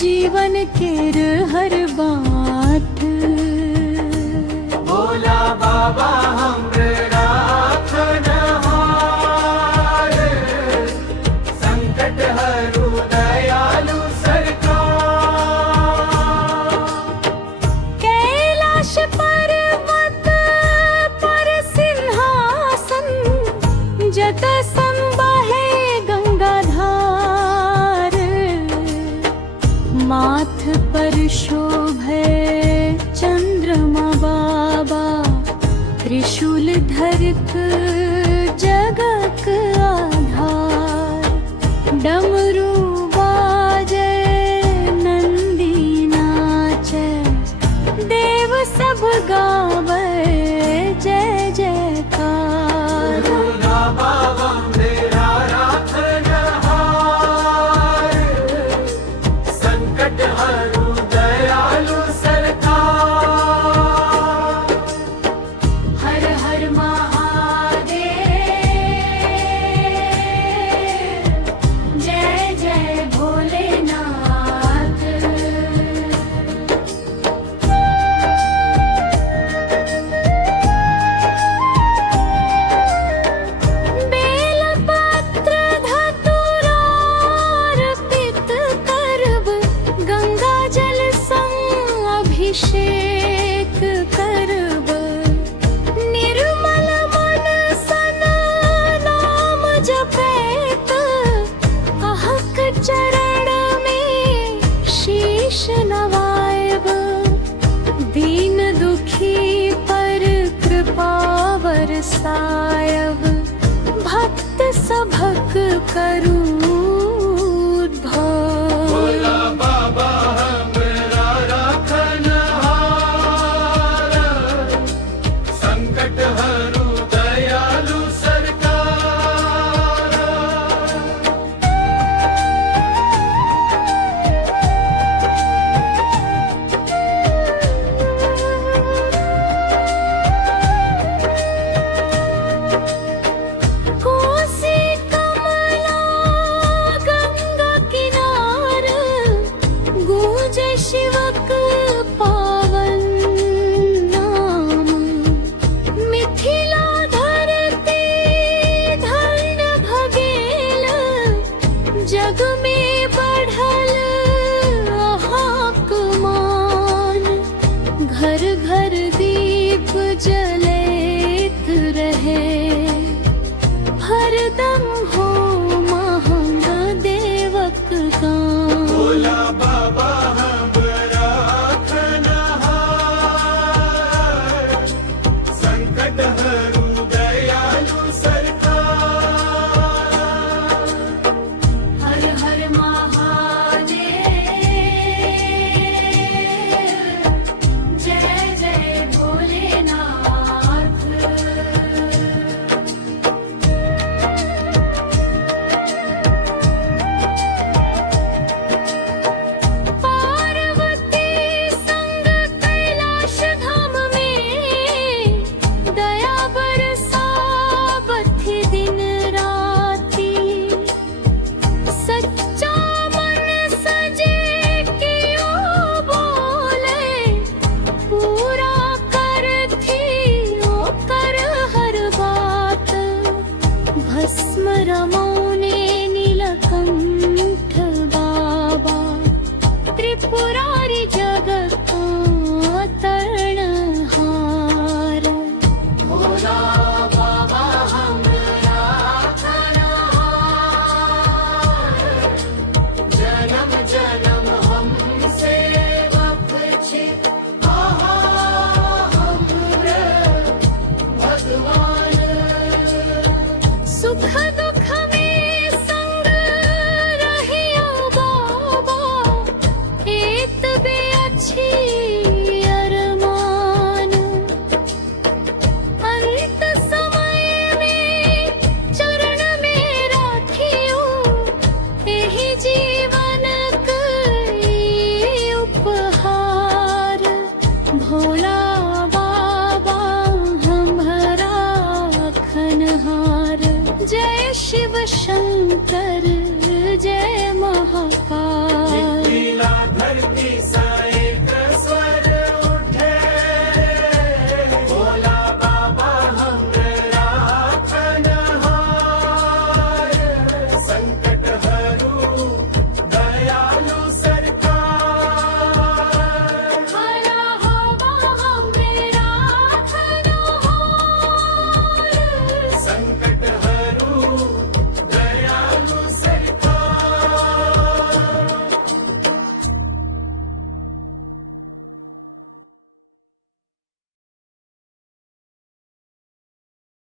जीवन केर हर बात। भोला बाबा हमरा राखनहार, संकट हरू दयालु सरकार। कैलाश पर्वत पर सिंहासन, जत संबहे गंगाधार। माथ पर शोभे चंद्रमा बाबा, त्रिशूल धरक जगक आधार। डमरू बाजे नंदी नाचे, देव सब गावे जय जयकार। भोला बाबा मेरा राखनहार, संकट हरू दयालु सरकार। हर हर महादेव, जय जय भोलेनाथ। बेलपत्र धतूरा अर्पित करब, गंगा जल संग अभिषेक करब। निर्मल मन सन नाम जपैत, अहक चरण में शीश नवाएब। दीन दुखी पर कृपा बरसायब, भक्त सभक करू उद्धार। भोला बाबा हमरा राखनहार, संकट हरू दयालु सरकार। कोसी कमला गंगा किनार, गूंजे शिवक पावन नाम। मिथिला धरती धन्य भगेल, जग में बढ़ल अहाँक मान। घर घर दीप जलैत रहे, हरदम हो महादेवक गान। भोला बाबा हमरा राखनहार, संकट हरू दयालु सरकार। हर हर महादेव, जय जय भोलेनाथ। पार्वती संग कैलाश धाम में, दया बरसावथि दिन राती। सच्चा मन सजे कियो बोले, पूरा करथी ओकर हर बात। भस्म रमौने नीलकंठ बाबा, त्रिपुरारी जगत तरणहार। भोला बाबा हमरा राखनहार, जन्म जन्म हम सेवक छी। आहा हमरे भगवान। सुख दुख में संग रहियो बाबा, एत कीर्ति